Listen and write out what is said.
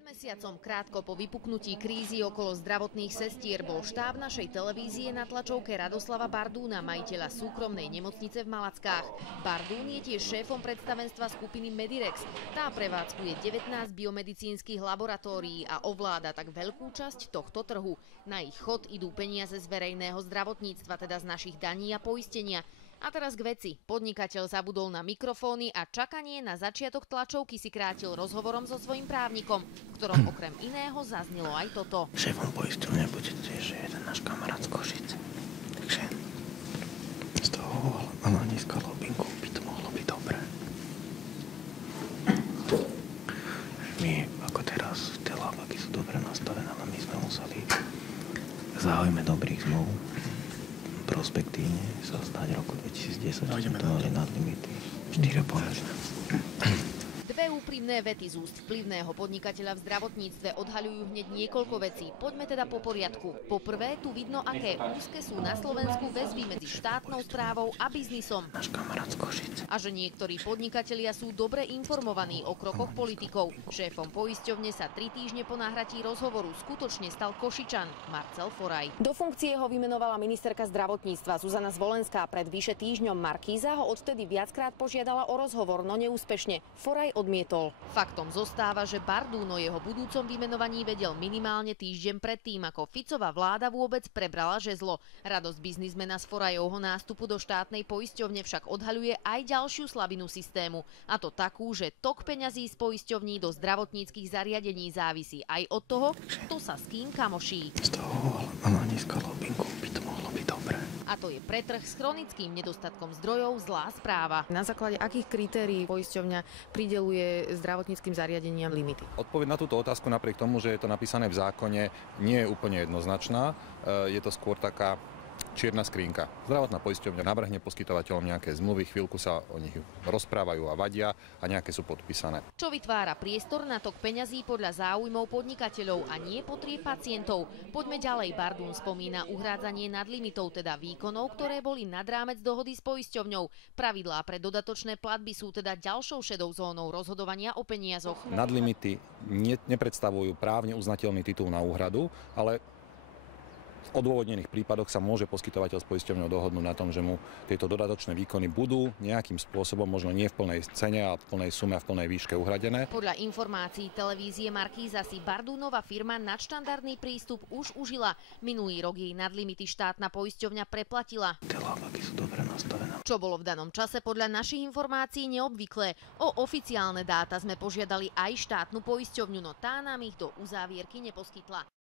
Pred mesiacom, krátko po vypuknutí krízy okolo zdravotných sestier, bol štáb našej televízie na tlačovke Radoslava Bardúna, majiteľa súkromnej nemocnice v Malackách. Bardún je tiež šéfom predstavenstva skupiny Medirex. Tá prevádzkuje 19 biomedicínskych laboratórií a ovláda tak veľkú časť tohto trhu. Na ich chod idú peniaze z verejného zdravotníctva, teda z našich daní a poistenia. A teraz k veci. Podnikateľ zabudol na mikrofóny a čakanie na začiatok tlačovky si krátil rozhovorom so svojím právnikom, v ktorom okrem iného zaznelo aj toto. Šéfom poisťovne bude tiež jeden náš kamarát z Košic. Takže z toho hľadiska lobbyingu by to mohlo byť dobré. My ako teraz tie labaky sú dobre nastavené, ale my sme museli v záujme dobrých zmluv prospektívne sa zdať roku 2010, sme to mali nadlimity 4,5. Dve úprimné vety z úst vplyvného podnikateľa v zdravotníctve odhaľujú hneď niekoľko vecí. Poďme teda po poriadku. Poprvé, tu vidno, aké úzke sú na Slovensku väzby medzi štátnou správou a biznisom. Náš kamarát z Košic. A že niektorí podnikatelia sú dobre informovaní o krokoch politikov. Šéfom poisťovne sa 3 týždne po nahratí rozhovoru skutočne stal Košičan Marcel Foraj. Do funkcie ho vymenovala ministerka zdravotníctva Zuzana Zvolenská. Pred vyše týždňom Markíza ho odtedy viackrát požiadala o rozhovor, no neúspešne. Foraj odmietol. Faktom zostáva, že Bardún o jeho budúcom vymenovaní vedel minimálne týždeň predtým, ako Ficova vláda vôbec prebrala žezlo. Radosť biznismena z Forajovho nástupu do štátnej poisťovne však odhaľuje aj ďalšiu slabinu systému. A to takú, že tok peňazí z poisťovní do zdravotníckych zariadení závisí aj od toho, kto sa s kým kamoší. Z toho hľadiska lobbyingu by to mohlo byť dobré. A to je pre trh s chronickým nedostatkom zdrojov zlá správa. Na základe akých kritérií poisťovňa prideľuje zdravotníckym zariadeniam limity? Odpoveď na túto otázku, napriek tomu, že je to napísané v zákone, nie je úplne jednoznačná. Je to skôr taká čierna skrinka. Zdravotná poisťovňa navrhne poskytovateľom nejaké zmluvy, chvíľku sa o nich rozprávajú a vadia a nejaké sú podpísané. Čo vytvára priestor na tok peňazí podľa záujmov podnikateľov a nie potrieb pacientov. Poďme ďalej. Bardún spomína uhrádzanie nadlimitov, teda výkonov, ktoré boli nad rámec dohody s poisťovňou. Pravidlá pre dodatočné platby sú teda ďalšou šedou zónou rozhodovania o peniazoch. Nadlimity nepredstavujú právne uznateľný titul na úhradu, ale v odôvodnených prípadoch sa môže poskytovateľ s poisťovňou dohodnúť na tom, že mu tieto dodatočné výkony budú nejakým spôsobom, možno nie v plnej cene a v plnej sume a v plnej výške uhradené. Podľa informácií televízie Markíza si Bardúnova firma nadštandardný prístup už užila. Minulý rok jej nadlimity štátna poisťovňa preplatila. Tie labaky sú dobre nastavené. Čo bolo v danom čase podľa našich informácií neobvyklé. O oficiálne dáta sme požiadali aj štátnu poisťovňu, no tá nám ich do uzávierky neposkytla.